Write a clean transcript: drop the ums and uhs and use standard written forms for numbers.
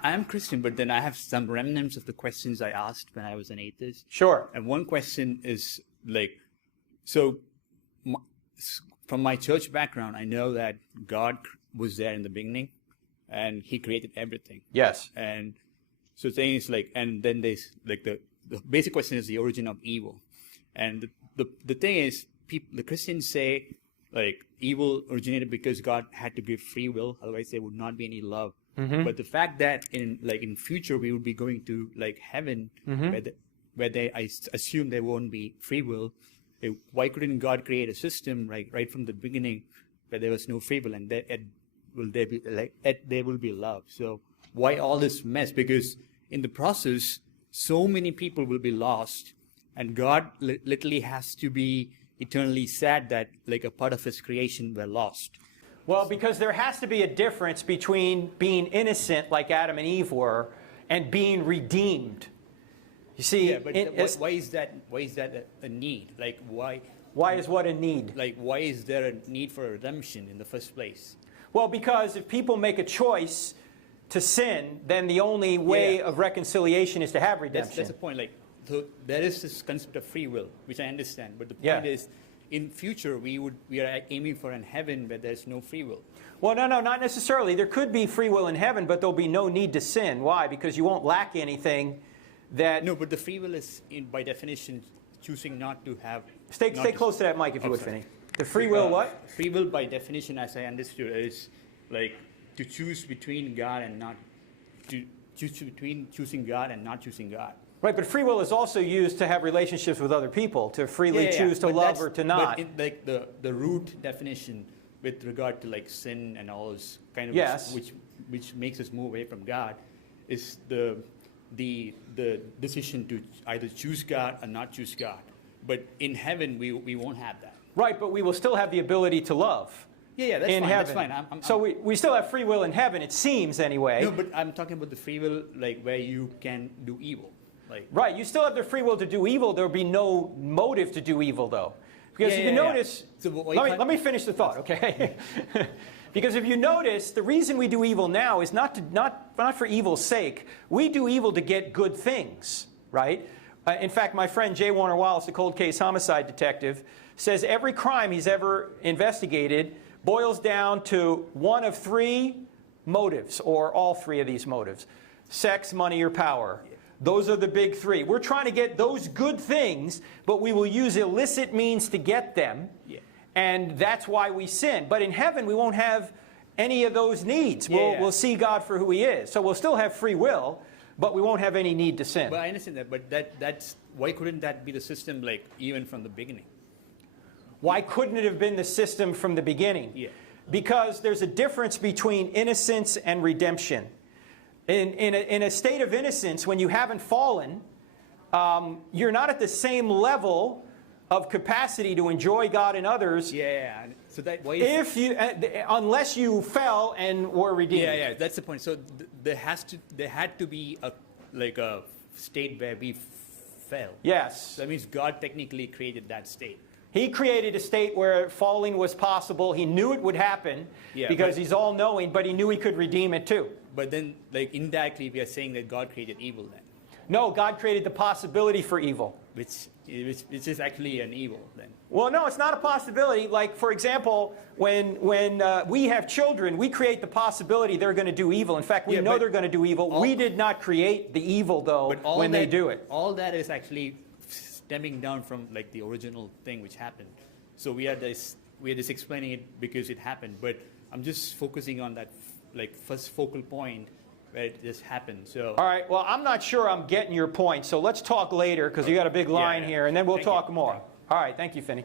I am Christian, but then I have some remnants of the questions I asked when I was an atheist. Sure. And one question is like, so from my church background, I know that God was there in the beginning, and He created everything. Yes. And so the thing is like, and then there's like the basic question is the origin of evil, and the thing is, the Christians say like evil originated because God had to give free will, otherwise there would not be any love. Mm-hmm. But the fact that in future we would be going to like heaven, mm-hmm. where I assume there won't be free will. Why couldn't God create a system right from the beginning where there was no free will, and there will be love? So why all this mess? Because in the process, so many people will be lost, and God literally has to be eternally sad that like a part of His creation were lost. Well, because there has to be a difference between being innocent like Adam and Eve were and being redeemed. You see, yeah, but why is that a need? Like why is what a need? Like why is there a need for redemption in the first place? Well, because if people make a choice to sin, then the only way of reconciliation is to have redemption. That's the point. Like, so there is this concept of free will, which I understand, but the point is, in future we are aiming for an heaven where there's no free will. Well, no, not necessarily. There could be free will in heaven, but there'll be no need to sin. Why? Because you won't lack anything that... No, but the free will is, by definition, choosing not to have... Stay close to that mic if you would, Finney. The free will what? Free will, by definition, as I understood, is like to choose between God and not... to choose between choosing God and not choosing God. Right, but free will is also used to have relationships with other people, to freely choose to love or to not. But like the root definition with regard to like sin and all those kind of which makes us move away from God is the decision to either choose God or not choose God. But in heaven we won't have that. Right, but we will still have the ability to love. Yeah, that's in fine. Heaven. That's fine. So we still have free will in heaven, it seems anyway. No, but I'm talking about the free will like where you can do evil. Right, you still have the free will to do evil. There will be no motive to do evil, though. Because if you notice... So let me finish the thought, okay? Because if you notice, the reason we do evil now is not for evil's sake. We do evil to get good things, right? In fact, my friend J. Warner Wallace, the cold case homicide detective, says every crime he's ever investigated boils down to one of three motives, or all three of these motives. Sex, money, or power. Those are the big three. We're trying to get those good things, but we will use illicit means to get them. Yeah. And that's why we sin. But in heaven, we won't have any of those needs. We'll see God for who He is. So we'll still have free will, but we won't have any need to sin. Well, I understand that, but that's why couldn't that be the system like even from the beginning? Why couldn't it have been the system from the beginning? Yeah. Because there's a difference between innocence and redemption. In a state of innocence, when you haven't fallen, you're not at the same level of capacity to enjoy God and others. Yeah. So that unless you fell and were redeemed. Yeah. That's the point. So there had to be a state where we fell. Yes. So that means God technically created that state. He created a state where falling was possible. He knew it would happen because He's all-knowing, but He knew He could redeem it too. But then, like indirectly, we are saying that God created evil then. No, God created the possibility for evil. Which is actually an evil then. Well, no, it's not a possibility. Like, for example, when we have children, we create the possibility they're going to do evil. In fact, we know they're going to do evil. We did not create the evil, though, when they do it. All that is actually stemming down from like the original thing which happened. So we are just explaining it because it happened. But I'm just focusing on that like first focal point where it just happened. So all right, well, I'm not sure I'm getting your point, so let's talk later because you got a big line here, and then we'll talk more. All right, thank you, Finney.